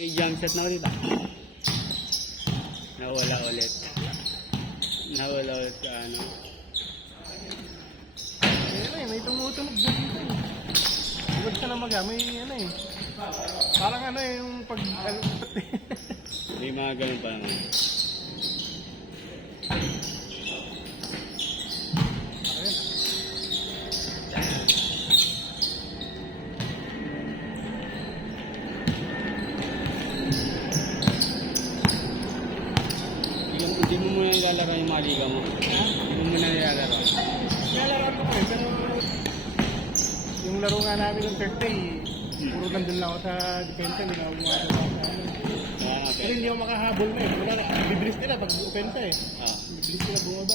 May jump shot na ulit. Nawala ulit. Nawala ulit sa ano. Ayun eh, may tumutunog dyan dito eh. Huwag ka na may ano eh. Parang ano eh, yung pag ano. May mga ganun pa naman. Ayun. Hindi mo muna nilalaro yung mga liga mo. Ha? Hindi mo muna nilalaro. Nalaroan ko eh, pero yung laro nga namin ng Thursday, puro nandun lang ako sa defensa, hindi na ako gumagawa sa ano. Pero hindi ako makahabol na eh. Wala, bibilis nila pag opensa eh. Bibilis nila bumaba.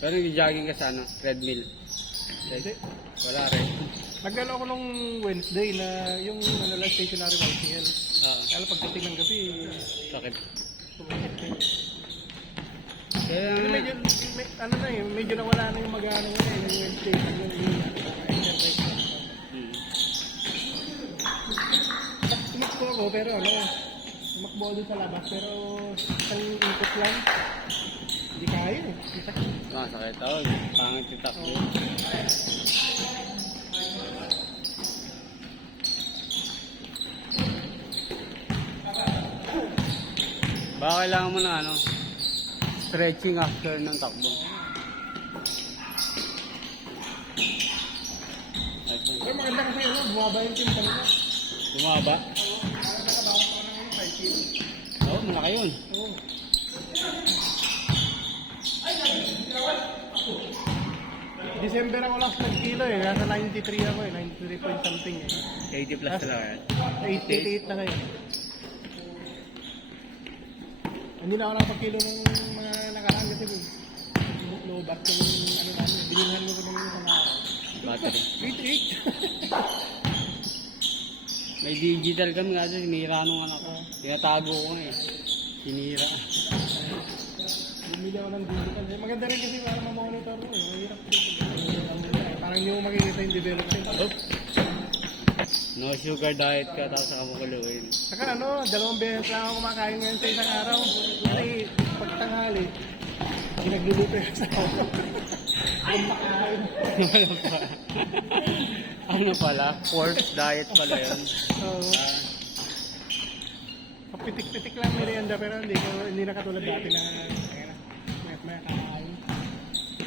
Pero nag-jogging ka sa ano? Treadmill. Hindi. Wala rin. Nagano ako nung Wednesday na yung ano lang, stationary bicycle. Kaya pagdating ng gabi, Sakit. sumakit eh. Kaya Pero medyo, ano na eh, medyo nawala na yung mag-ano na eh, yung Wednesday, yung exercise na. Tumakbo ako, pero ano, tumakbo ako dun sa labas, pero isang ikot lang. Hindi kaya eh. sakit ako. Pangit yung takbo. Baka kailangan mo na ano, stretching after ng takbo. Pero maganda kasi ano, bumaba yung timpang mo. Bumaba? Nakababa pa ng 5 kilo. Oo, malaki yun. Oo. December ako last nag-kilo eh. Nasa 93 ako eh. 93 point something eh. 80 plus talaga yan. 88 na ngayon. Hindi na ako nakapag-kilo ng mga nakaraan kasi low-back yung ano namin. Bilinhan mo ko naman yung araw. Battery. 88! May digital cam nga doon, sinira nung anak ko. Tinatago ko nga eh. Sinira. Bumili ako ng digital. Maganda rin kasi para ma-monitor mo eh. Mahirap kasi. Parang hindi mo makikita yung development. Oops. No sugar diet ka tapos saka mo kuluin. Saka ano, 2 beses lang ako kumakain ngayon sa isang araw. Kasi pagtanghali, pinagluluto yung sa ako. Kung makain. Ano pala? Forced diet pala yun. Oo. Papitik-pitik lang merienda pero hindi na katulad dati na may kakain.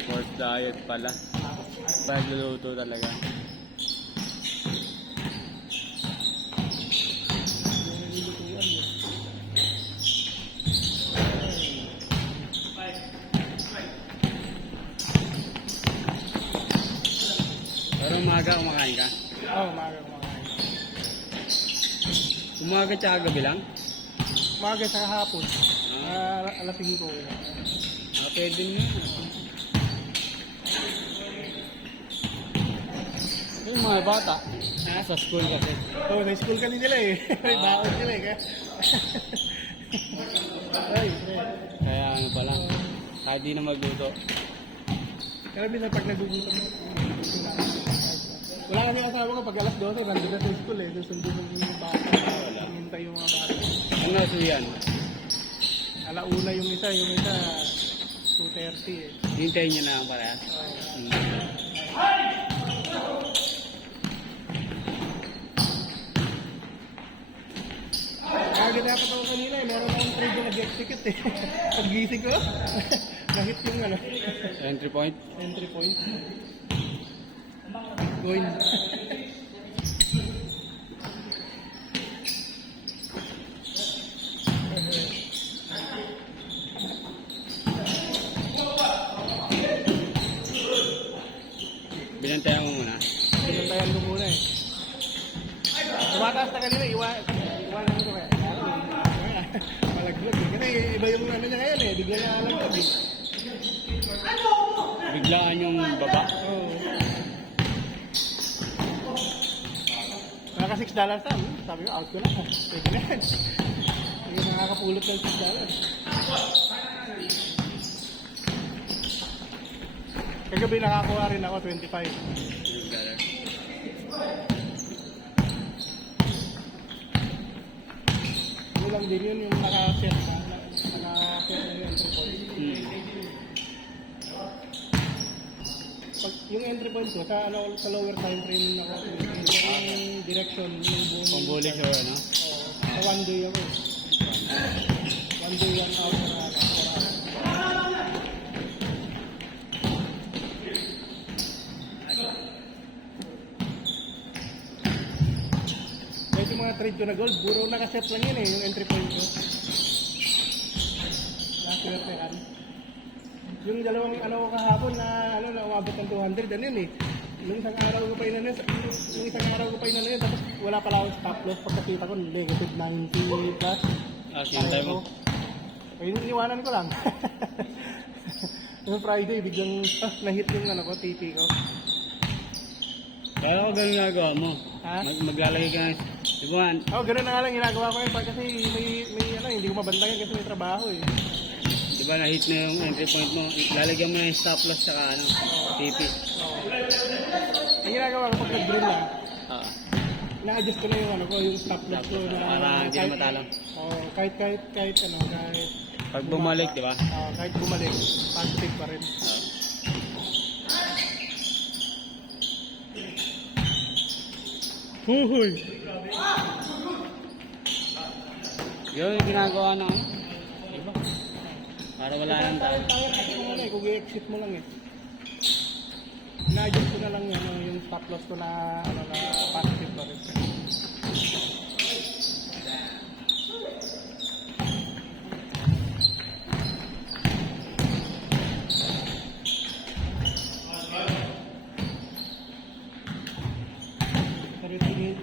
Forced diet pala. Pagluluto talaga. Pero umaga kumakain ka? Oo, umaga kumakain. Umaga tsaka gabi lang? Umaga sa hapon. Alas 5 ko. Pwede nyo. Yung mga bata, sa school kasi. Oo, sa school ka nila eh. May baon nila eh. Ay, Kaya ano pala, kahit di na magluto. pero minsan pag nagugutom mo, wala kami asawa ko pag alas 12, nandun na sa school eh. Susundin mo yung bata. Wala. Hintay yung mga bata. Ano na yan? Alauna yung isa 2:30 eh. Hintayin nyo na ang parehas. Dapat ako kanina eh, meron akong trade na nag-get ticket eh. Pag-gising ko, nahit yung ano. Entry point? Entry point. Going. Binantayan mo muna. Pinantayan ko muna eh. Tumataas na kanina, iwanan ko kaya. Malaglag eh. Kasi iba yung ano niya ngayon eh, bigla na alaglag eh. Biglaan yung baba. Oo. Naka $6 na. Sabi ko, out ko na. Pwede na yan. Hindi nakakapulot ng $6. Kagabi nakakuha rin ako 25. Yun lang din yun yung naka-set na yung entry point. Pag yung entry point ko, sa lower time frame ako, yung direction, yung buong... Pambuli siya, ano? Sa one day ako. One day, 1 hour na ako. Kahit yung mga trade ko na gold, puro nakaset lang yun eh, yung entry point ko. Nakaswerte yan. Yung dalawang ano ko kahapon na umabot ng 200, ano yun eh. Yung isang araw ko pa yun, tapos wala pala akong stop loss pagkakita ko, negative 90 plus. Sintay mo. Ayun, iniwanan ko lang. Yung Friday, biglang na-hit yung TP ko. Kaya ako ganun nagawa mo. Ha? Maglalagay ka ng ibuhan. Ganun na nga lang ginagawa ko yun kasi may hindi ko mabantayan kasi may trabaho eh. Di ba na-hit na yung entry point mo? Lalagyan mo na yung stop loss saka TP. Ang ginagawa ko pag nag-green na, Oo. na-adjust ko na yung yung stop loss ko na Para hindi na matalo. Kahit Pag bumalik, di ba? kahit bumalik, positive pa rin. Huhuy! Yun yung ginagawa ng iba. Para wala nang tayo. Kung i-exit mo lang eh. Na-adjust ko na lang yung stop loss ko na positive pa rin.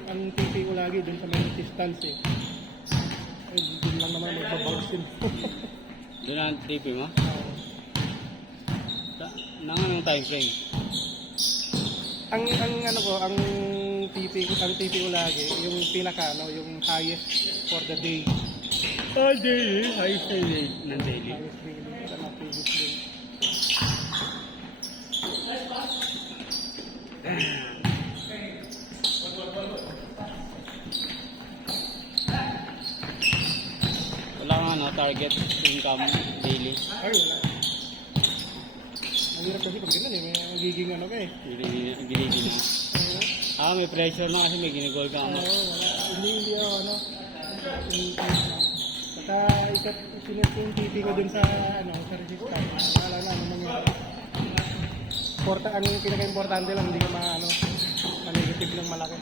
Ang TP ko lagi dun sa may distance eh. Ay, dun lang naman magbabounce yun. Doon ang TP mo? Nang anong time frame? ang TP ko lagi, yung pinaka yung highest for the day. Daily. Highest day ng daily. Highest daily sa previous day. Wala kang target income daily. Ay, wala. Mahirap kasi pag ganun eh, may magiging ka eh. Giligi mo. May pressure na kasi may ginigol ka mo. Wala. Hindi ako Baka sinet yung TP ko dun sa sa resistance. Wala na, ano mangyari. Ang pinaka-importante lang, hindi ka ma-negative ng malaki.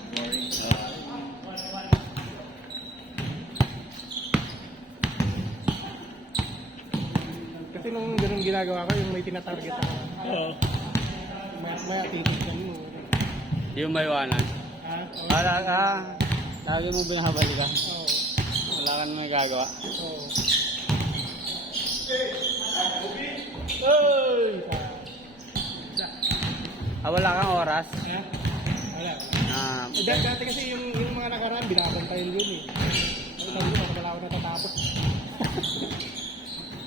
Kasi nung ganun ginagawa ko, yung may tinatarget ako. Oo. Maya titignan mo. Yung may iwanan. Lagi mo binahabali ka. Oo. Wala ka naman gagawa. Oo. Wala kang oras? Ha? Wala. Dati kasi yung mga nakaraan, binabantayan yun eh. Sabi ko, wala ako natatapos.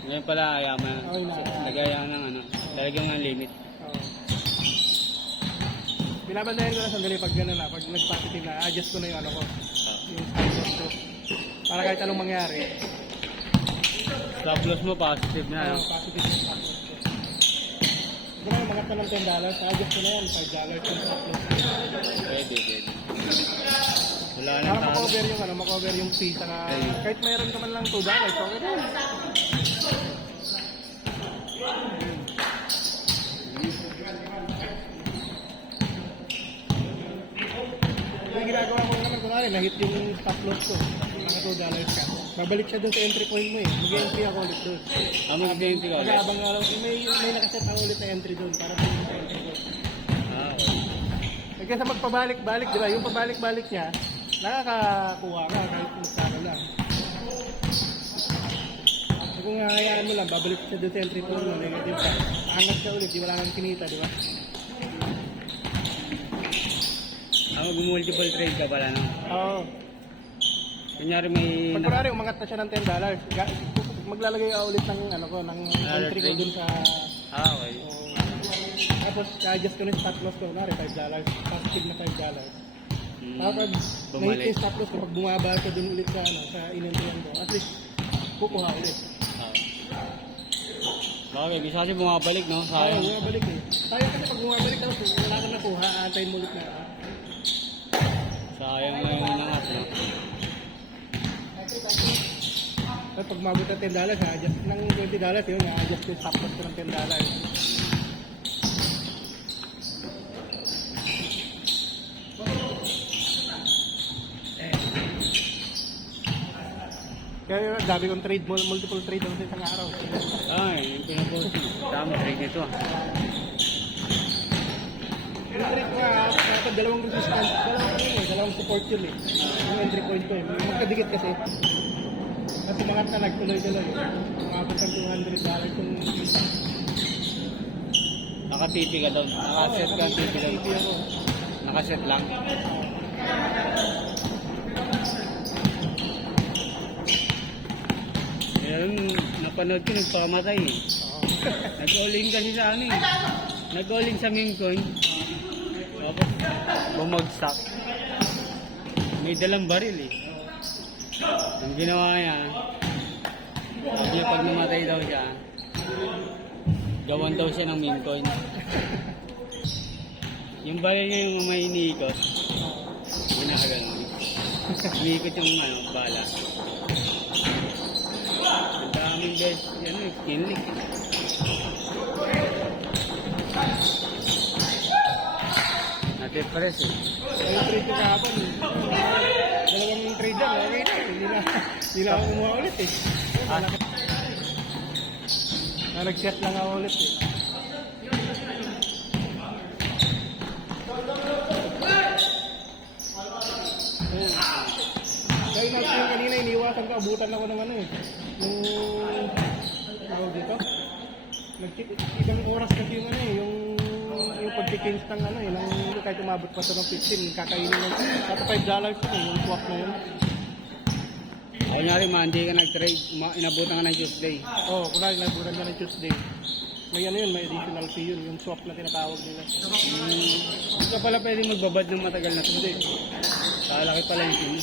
Ngayon pala, ayaman. Okay na. Nagaya ng talagang ng limit. Oo. Binabantayan ko na sandali pag gano'n na, pag nag-positive na, adjust ko na yung ko. Yung stop ko. Para kahit anong mangyari. Stop loss mo, positive na. Positive yung stop loss ko. Kung umangat ka ng $10, adjust ko na yan, $5 yung stop loss. Pwede. Wala nang Para talo. makover yung fee, saka kahit mayroon ka man lang $2, okay na. Yung ginagawa ko naman, kunwari, na-hit yung stop loss ko, mga $2 ka. Babalik siya doon sa entry point mo eh. Mag-entry ako ulit doon. Mag-entry ka ulit? Mag-aabang nga lang, may nakaset ako ulit na entry doon para sa entry doon. Okay. Kasi magpabalik-balik, di ba? Yung pabalik-balik niya, nakakakuha ka kahit magkano lang. So, kung hayaan mo lang, babalik siya doon sa entry point mo, negative ka. Angat siya ulit, di wala kang kinita, di ba? Mag-multiple trade ka pala, no? Oo. Kunyari may... Pag kunwari, umangat na siya ng $10, maglalagay ka ulit ng, ng entry ko trade? dun sa... Okay. Tapos, ka-adjust ko na yung stop loss ko. Kunwari, $5. Positive na $5. Kapag Bumalik. nahit yung stop loss ko, pag bumaba ka dun ulit sa, sa inentihan ko, at least, kukuha ulit. Bakit? Bisa kasi bumabalik, no? Ayaw, Sayang. bumabalik eh. Sayang kasi pag bumabalik, tapos wala ka nakuha, aantayin mo ulit na. Sayang na yung inangat, no? At pag mabot ng $10, adjust ng $20 yun, adjust yung stop loss ko ng $10. Kaya dami kong trade, multiple trade ako sa isang araw. Ay, yung pinupost. Tama, trade nito, ah. Yung trade ko nga, dapat dalawang resistance, dalawang support yun eh. Yung entry point ko eh. Magkadikit kasi. At umangat na nagtuloy-tuloy. Umabot ng $200 kung Nakatipi ka daw. Nakaset ka, tipi daw. TP ako. Nakaset lang. Yan, napanood ko, nagpakamatay eh. Oo. Nag-all-in kasi sa ano eh. Nag-all-in sa meme coin. Tapos, bumagsak. May dalang baril eh. Ang ginawa niya, sabi niya pag namatay daw siya, gawan daw siya ng meme coin. Yung baril niya yung may iniikot. Ginaganon. Iniikot yung ano, bala. Ang daming guys, yan eh, kinlik. Natipress eh. Yung trade ko kahapon, dalawang trade yan, okay na. Hindi na ako kumuha ulit eh. Nag-set lang ako ulit eh. Ayun. Dahil yung kanina, iniwasan ko, abutan ako ng ano eh. Yung, tawag dito? Ibang oras kasi yung ano eh, yung pag-change ng ano eh, ng, kahit umabot pa ito ng 15, kakainin ng, at $5 yun eh, yung swap na yun. Ay nga rin, Monday ka nag-trade, inabutan ka ng Tuesday. Oo, kunwari nabutan ka ng Tuesday. May ano yun, may additional fee yun, yung swap na tinatawag nila. Hindi ka pala pwede magbabad ng matagal na hindi. Kalaki pala yung team.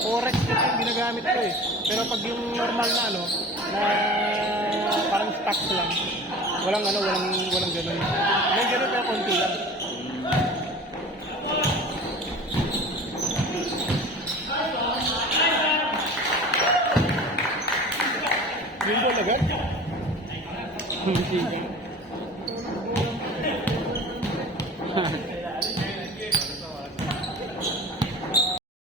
Forex kasi yung ginagamit ko eh. Pero pag yung normal na ano, na parang stocks lang, walang ano, walang ganun. May ganun pero konti lang. Yun doon agad? Sige.